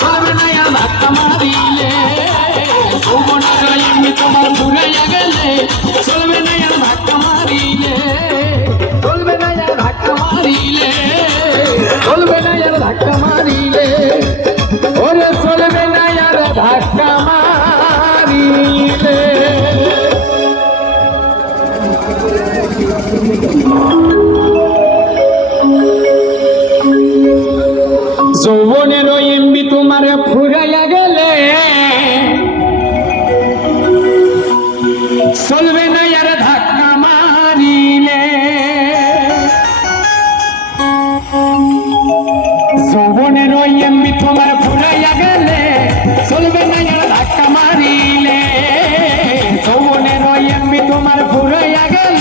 চলবে না আর ধাক্কা মারিলে যৌবনের এমনি তোমার ফুরাইয়া গেলে চলবে না আর ধাক্কা মারিলে চলবে না আর ধাক্কা মারিলে চলবে না আর ধাক্কা মারিলে ওরে চলবে না আর ধাক্কা মারিলে যৌবনের এমবি তোমার ফুরাইয়া গেলে চলবে না আর ধাক্কা মারিলে যৌবনের এমবি তোমার ফুরাইয়া গেলে চলবে না আর ধাক্কা মারিলে যৌবনের এমবি তোমার ফুরাইয়া গেলে